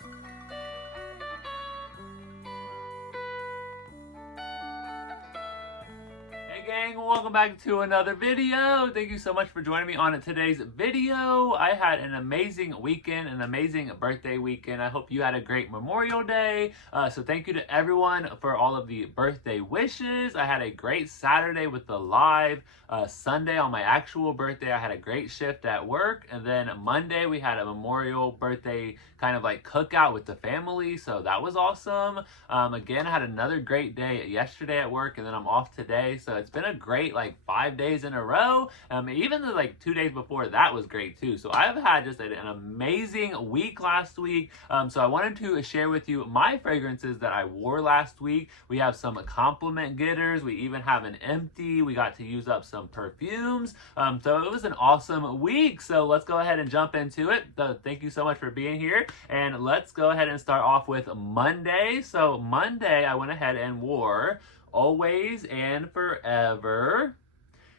Hey gang, welcome back to another video. Thank you so much for joining me on today's video. I had an amazing weekend, an amazing birthday weekend. I hope you had a great Memorial Day. So thank you to everyone for all of the birthday wishes. I had a great Saturday with the live. Sunday on my actual birthday, I had a great shift at work. And then Monday, we had a Memorial birthday kind of like cookout with the family. So that was awesome. Again, I had another great day yesterday at work, and then I'm off today. So it's been a great like 5 days in a row. Even the like 2 days before that was great too. So I've had just an amazing week last week. So I wanted to share with you my fragrances that I wore last week. We have some compliment getters. We even have an empty. We got to use up some perfumes. So it was an awesome week. So let's go ahead and jump into it. Thank you so much for being here. And let's go ahead and start off with Monday. So Monday, I went ahead and wore Always and Forever.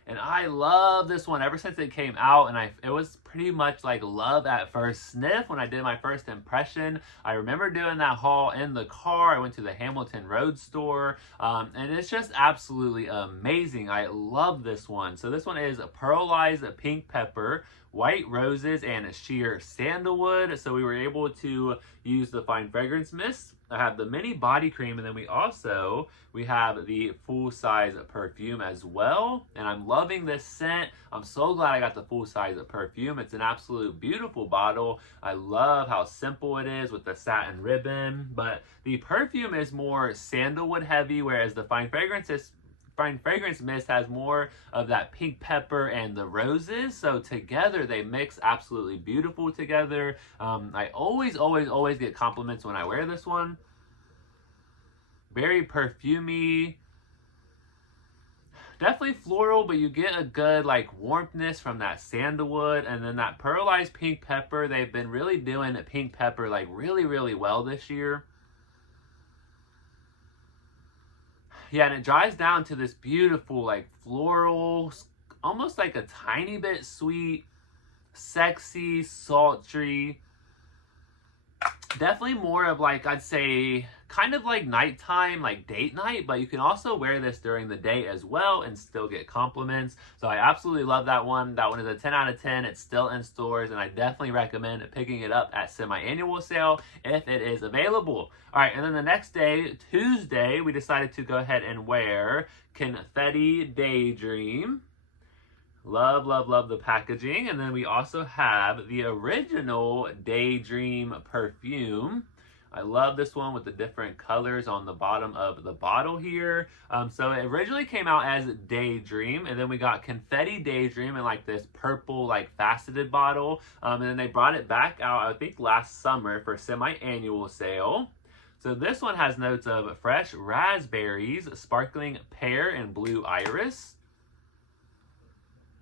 And I love this one ever since it came out, and it was pretty much like love at first sniff when I did my first impression. I remember doing that haul in the car. I went to the Hamilton Road store, and it's just absolutely amazing. I love this one. So this one is Pearlized Pink Pepper, White Roses, and Sheer Sandalwood. So we were able to use the Fine Fragrance Mist. I have the mini body cream, and then we have the full-size perfume as well. And I'm loving this scent. I'm so glad I got the full-size perfume. It's an absolute beautiful bottle. I love how simple it is with the satin ribbon. But the perfume is more sandalwood heavy, whereas the Fine Fragrance Mist has more of that pink pepper and the roses. So together they mix absolutely beautiful together. I always get compliments when I wear this one. Very perfumey. Definitely floral, but you get a good like warmthness from that sandalwood, and then that pearlized pink pepper. They've been really doing pink pepper like really well this year. Yeah, and it dries down to this beautiful, like floral, almost like a tiny bit sweet, sexy, sultry. Definitely more of like, I'd say, kind of like nighttime, like date night, but you can also wear this during the day as well and still get compliments. So I absolutely love that one. That one is a 10 out of 10. It's still in stores, and I definitely recommend picking it up at semi-annual sale if it is available. All right, and then the next day, Tuesday, we decided to go ahead and wear Confetti Daydream. Love the packaging. And then we also have the original Daydream perfume. I love this one with the different colors on the bottom of the bottle here. So it originally came out as Daydream, and then we got Confetti Daydream in like this purple like faceted bottle. And then they brought it back out, I think last summer, for semi-annual sale. So this one has notes of fresh raspberries, sparkling pear, and blue iris.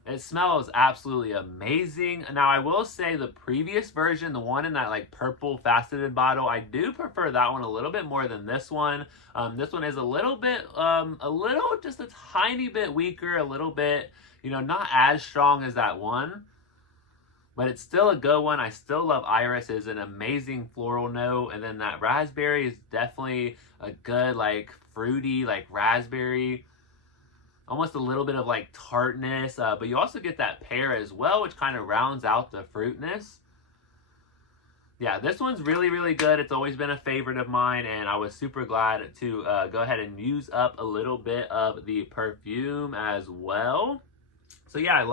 It smells absolutely amazing. Now, I will say the previous version, the one in that like purple faceted bottle, I do prefer that one a little bit more than this one. This one is a little bit, just a tiny bit weaker, a little bit, not as strong as that one. But it's still a good one. I still love iris. It's an amazing floral note. And then that raspberry is definitely a good like fruity, like raspberry. Almost a little bit of like tartness, but you also get that pear as well, which kind of rounds out the fruitness. Yeah, this one's really good. It's always been a favorite of mine, and I was super glad to go ahead and use up a little bit of the perfume as well. So yeah,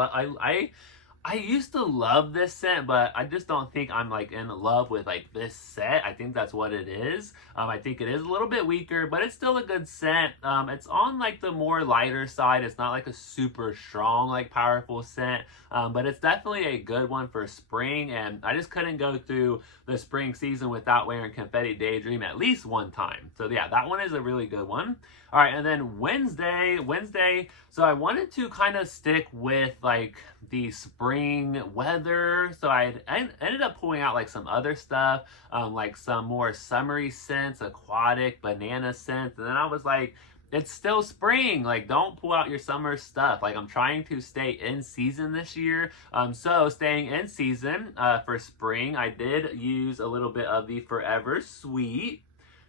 I used to love this scent, but I just don't think I'm like in love with like this scent. I think that's what it is. I think it is a little bit weaker, but it's still a good scent. It's on like the more lighter side. It's not like a super strong, like powerful scent, but it's definitely a good one for spring. And I just couldn't go through the spring season without wearing Confetti Daydream at least one time. So yeah, that one is a really good one. All right, and then Wednesday, so I wanted to kind of stick with like the spring weather. So I ended up pulling out like some other stuff, like some more summery scents, aquatic, banana scents. And then I was like, it's still spring. Like, don't pull out your summer stuff. Like, I'm trying to stay in season this year. So staying in season for spring, I did use a little bit of the Forever Sweet.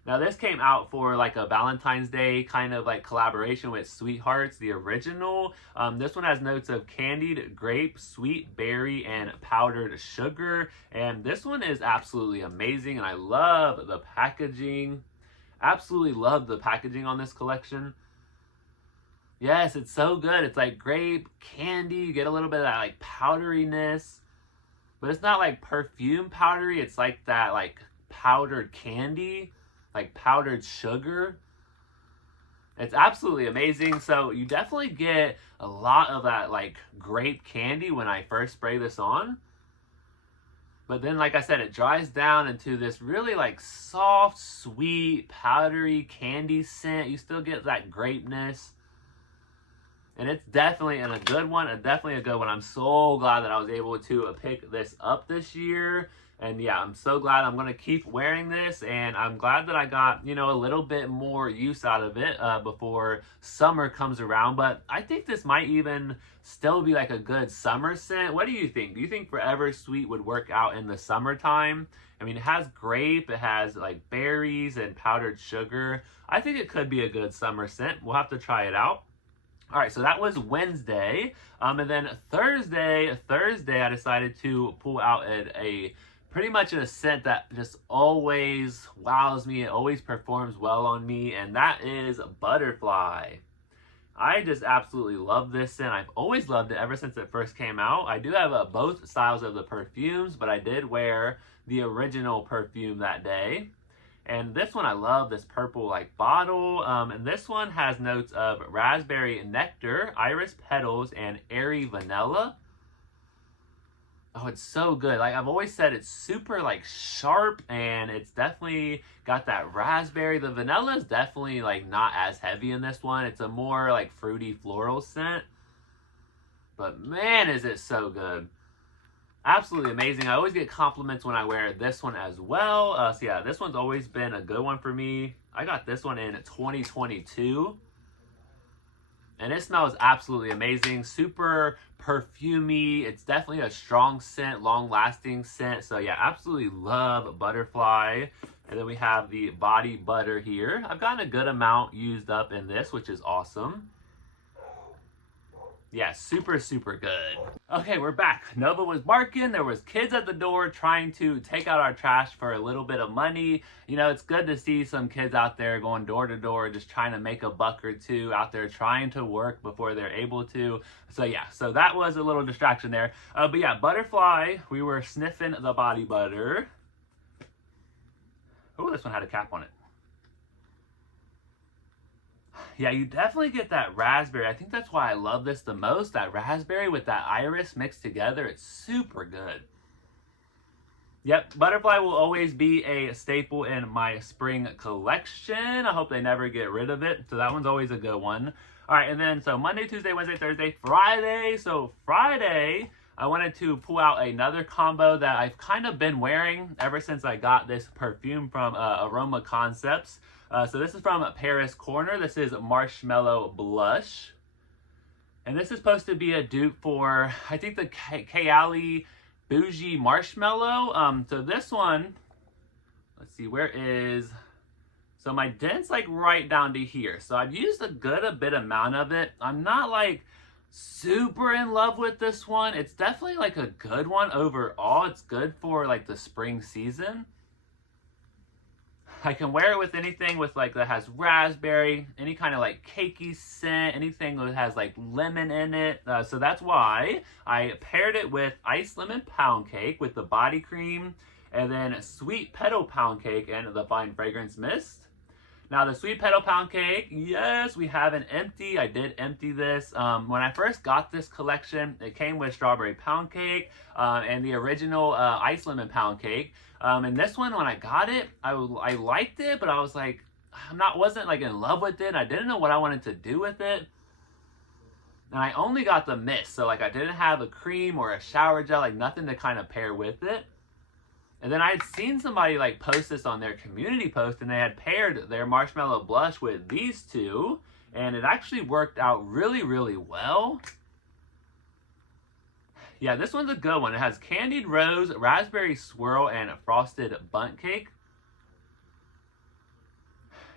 Now, this came out for like a Valentine's Day kind of like collaboration with Sweethearts, the original. This one has notes of candied grape, sweet berry, and powdered sugar. And this one is absolutely amazing, and I love the packaging. Absolutely love the packaging on this collection. Yes, it's so good. It's like grape candy. You get a little bit of that like powderiness, but it's not like perfume powdery. It's like that like powdered candy, like powdered sugar. It's absolutely amazing. So you definitely get a lot of that like grape candy when I first spray this on. But then, like I said, it dries down into this really like soft, sweet, powdery candy scent. You still get that grapeness. And it's definitely a good one. Definitely a good one. I'm so glad that I was able to pick this up this year. And yeah, I'm so glad. I'm going to keep wearing this. And I'm glad that I got, you know, a little bit more use out of it before summer comes around. But I think this might even still be like a good summer scent. What do you think? Do you think Forever Sweet would work out in the summertime? I mean, it has grape, it has like berries and powdered sugar. I think it could be a good summer scent. We'll have to try it out. All right, so that was Wednesday. And then Thursday, I decided to pull out a pretty much a scent that just always wows me. It always performs well on me, and that is Butterfly. I just absolutely love this scent. I've always loved it ever since it first came out. I do have both styles of the perfumes, but I did wear the original perfume that day. And this one, I love this purple like bottle. And this one has notes of raspberry nectar, iris petals, and airy vanilla. Oh, it's so good. Like I've always said, it's super like sharp, and it's definitely got that raspberry. The vanilla is definitely like not as heavy in this one. It's a more like fruity floral scent. But man, is it so good. Absolutely amazing. I always get compliments when I wear this one as well. So yeah, this one's always been a good one for me. I got this one in 2022. And it smells absolutely amazing. Super perfumey. It's definitely a strong scent, long-lasting scent. So yeah, absolutely love Butterfly. And then we have the body butter here. I've gotten a good amount used up in this, which is awesome. Yeah, super, super good. Okay, we're back. Nova was barking. There was kids at the door trying to take out our trash for a little bit of money. You know, it's good to see some kids out there going door to door, just trying to make a buck or two out there, trying to work before they're able to. So yeah, so that was a little distraction there. But yeah, Butterfly, we were sniffing the body butter. Oh, this one had a cap on it. Yeah, you definitely get that raspberry. I think that's why I love this the most. That raspberry with that iris mixed together. It's super good. Yep, Butterfly will always be a staple in my spring collection. I hope they never get rid of it. So that one's always a good one. All right, and then so Monday, Tuesday, Wednesday, Thursday, Friday. So Friday, I wanted to pull out another combo that I've kind of been wearing ever since I got this perfume from Aroma Concepts. So this is from Paris Corner. This is Marshmallow Blush. And this is supposed to be a dupe for, I think, the Kayali Bougie Marshmallow. So this one, let's see, where is... So my dent's like right down to here. So I've used a bit amount of it. I'm not like super in love with this one. It's definitely like a good one overall. It's good for like the spring season. I can wear it with anything with like that has raspberry, any kind of like cakey scent, anything that has like lemon in it. So that's why I paired it with iced lemon pound cake with the body cream, and then sweet petal pound cake and the fine fragrance mist. Now the sweet petal pound cake, yes, we have an empty. I did empty this. When I first got this collection, it came with strawberry pound cake and the original ice lemon pound cake. And this one, when I got it, I liked it, but I was like, wasn't like in love with it. I didn't know what I wanted to do with it. And I only got the mist, so like I didn't have a cream or a shower gel, like nothing to kind of pair with it. And then I had seen somebody like post this on their community post, and they had paired their marshmallow blush with these two. and it actually worked out really, really well. Yeah, this one's a good one. It has candied rose, raspberry swirl, and frosted bundt cake.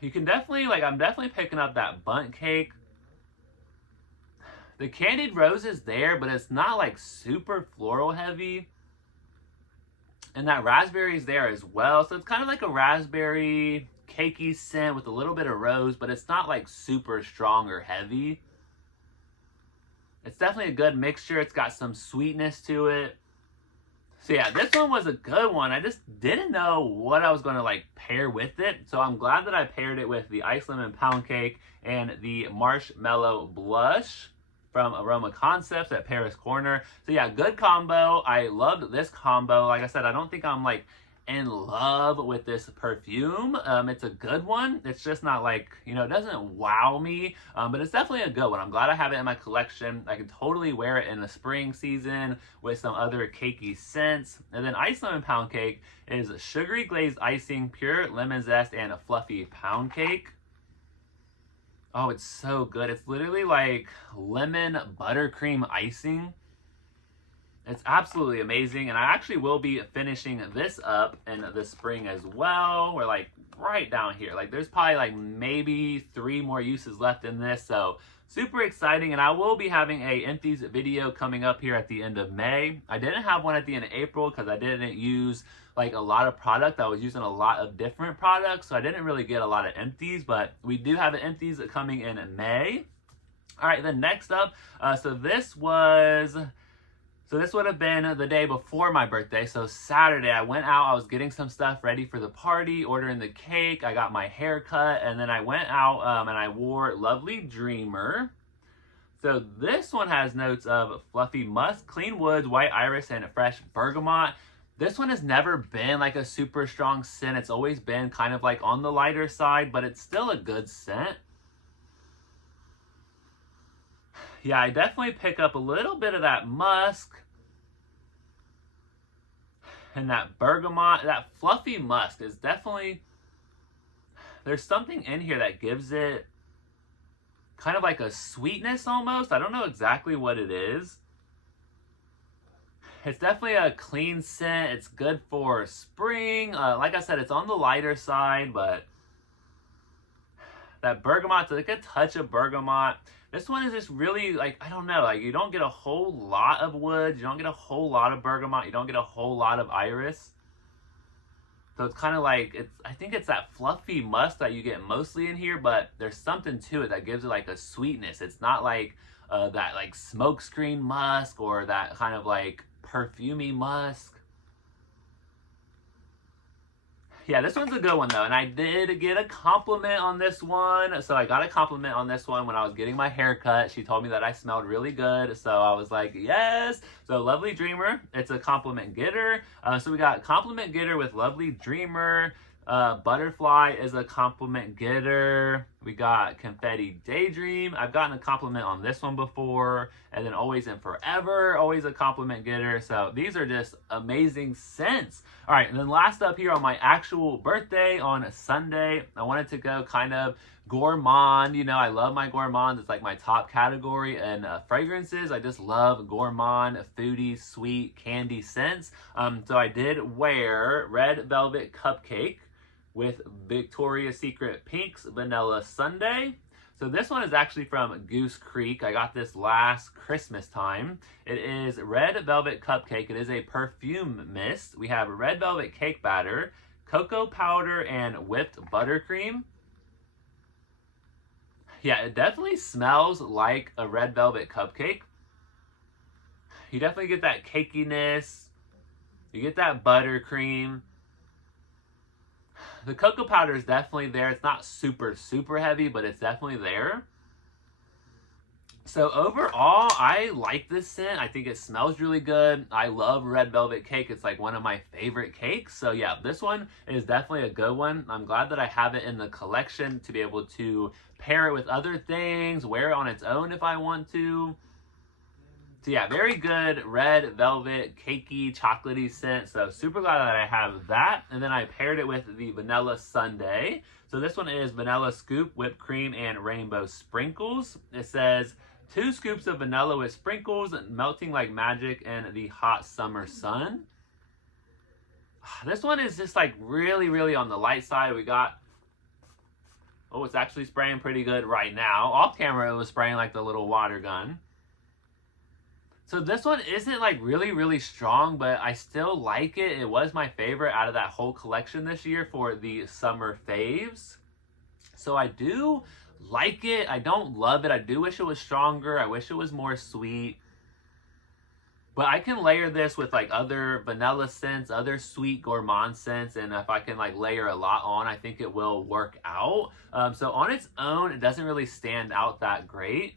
You can definitely, I'm definitely picking up that bundt cake. The candied rose is there, but it's not like super floral heavy. And that raspberry is there as well. So it's kind of like a raspberry cakey scent with a little bit of rose, but it's not like super strong or heavy. It's definitely a good mixture. It's got some sweetness to it. So yeah, this one was a good one. I just didn't know what I was going to like pair with it. So I'm glad that I paired it with the Ice Lemon Pound Cake and the Marshmallow Blush from Aroma Concepts at Paris Corner. So yeah, good combo. I loved this combo. Like I said, I don't think I'm like in love with this perfume. It's a good one. It's just not like, you know, it doesn't wow me, but it's definitely a good one. I'm glad I have it in my collection. I can totally wear it in the spring season with some other cakey scents. And then Ice Lemon Pound Cake is sugary glazed icing, pure lemon zest, and a fluffy pound cake. Oh, it's so good. It's literally like lemon buttercream icing. It's absolutely amazing, and I actually will be finishing this up in the spring as well. We're like right down here. Like there's probably like maybe 3 more uses left in this, so super exciting. And I will be having a empties video coming up here at the end of May. I didn't have one at the end of April because I didn't use like a lot of product. I was using a lot of different products, so I didn't really get a lot of empties, but we do have an empties coming in May. All right, then next up, so this would have been the day before my birthday. So Saturday, I went out. I was getting some stuff ready for the party, ordering the cake. I got my hair cut, and then I went out and I wore Lovely Dreamer. So this one has notes of fluffy musk, clean woods, white iris, and fresh bergamot. This one has never been like a super strong scent. It's always been kind of like on the lighter side, but it's still a good scent. Yeah, I definitely pick up a little bit of that musk and that bergamot. That fluffy musk is definitely, there's something in here that gives it kind of like a sweetness almost. I don't know exactly what it is. It's definitely a clean scent. It's good for spring. Like I said, it's on the lighter side, but that bergamot's like a touch of bergamot. This one is just really like, I don't know, like you don't get a whole lot of wood, you don't get a whole lot of bergamot, you don't get a whole lot of iris. So it's kind of like, I think it's that fluffy musk that you get mostly in here, but there's something to it that gives it like a sweetness. It's not like that like smokescreen musk or that kind of like perfumey musk. Yeah, this one's a good one though, and I did get a compliment on this one. So I got a compliment on this one when I was getting my hair cut. She told me that I smelled really good, so I was like, yes. So Lovely Dreamer, it's a compliment getter. So we got compliment getter with Lovely Dreamer. Butterfly is a compliment getter. We got Confetti Daydream. I've gotten a compliment on this one before. And then Always and Forever, always a compliment getter. So these are just amazing scents. All right, and then last up here on my actual birthday on Sunday, I wanted to go kind of gourmand. You know, I love my gourmands. It's like my top category in fragrances. I just love gourmand, foodie, sweet, candy scents. So I did wear Red Velvet Cupcake with Victoria's Secret Pink's Vanilla Sundae. So this one is actually from Goose Creek. I got this last Christmas time. It is Red Velvet Cupcake. It is a perfume mist. We have red velvet cake batter, cocoa powder, and whipped buttercream. Yeah, it definitely smells like a red velvet cupcake. You definitely get that cakiness. You get that buttercream. The cocoa powder is definitely there. It's not super, super heavy, but it's definitely there. So overall, I like this scent. I think it smells really good. I love red velvet cake. It's like one of my favorite cakes. So yeah, this one is definitely a good one. I'm glad that I have it in the collection to be able to pair it with other things, wear it on its own if I want to. So yeah, very good red velvet, cakey, chocolatey scent. So super glad that I have that. And then I paired it with the vanilla sundae. So this one is vanilla scoop, whipped cream, and rainbow sprinkles. It says 2 scoops of vanilla with sprinkles, melting like magic in the hot summer sun. This one is just like really, really on the light side. We got, oh, it's actually spraying pretty good right now. Off camera, it was spraying like the little water gun. So this one isn't like really, really strong, but I still like it. It was my favorite out of that whole collection this year for the summer faves. So I do like it. I don't love it. I do wish it was stronger. I wish it was more sweet. But I can layer this with like other vanilla scents, other sweet gourmand scents, and if I can like layer a lot on, I think it will work out. So on its own, it doesn't really stand out that great.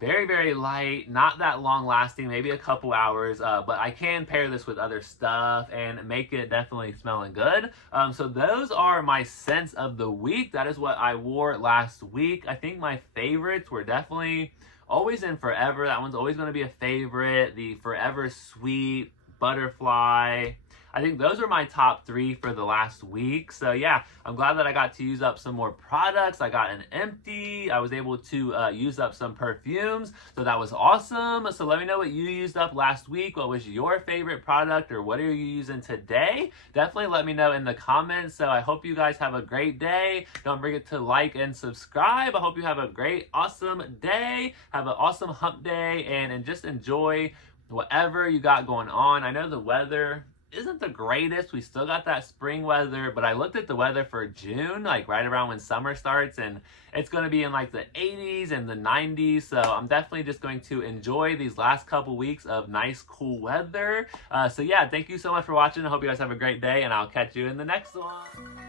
Very, very light, not that long lasting, maybe a couple hours, but I can pair this with other stuff and make it definitely smelling good. So those are my scents of the week. That is what I wore last week. I think my favorites were definitely Always in Forever. That one's always going to be a favorite. The Forever Sweet, Butterfly. I think those are my top 3 for the last week. So yeah, I'm glad that I got to use up some more products. I got an empty. I was able to use up some perfumes. So that was awesome. So let me know what you used up last week. What was your favorite product, or what are you using today? Definitely let me know in the comments. So I hope you guys have a great day. Don't forget to like and subscribe. I hope you have a great, awesome day. Have an awesome hump day, and just enjoy whatever you got going on. I know the weather isn't the greatest. We still got that spring weather, but I looked at the weather for June, like right around when summer starts, and it's going to be in like the 80s and the 90s. So I'm definitely just going to enjoy these last couple weeks of nice, cool weather. So yeah, thank you so much for watching. I hope you guys have a great day, and I'll catch you in the next one.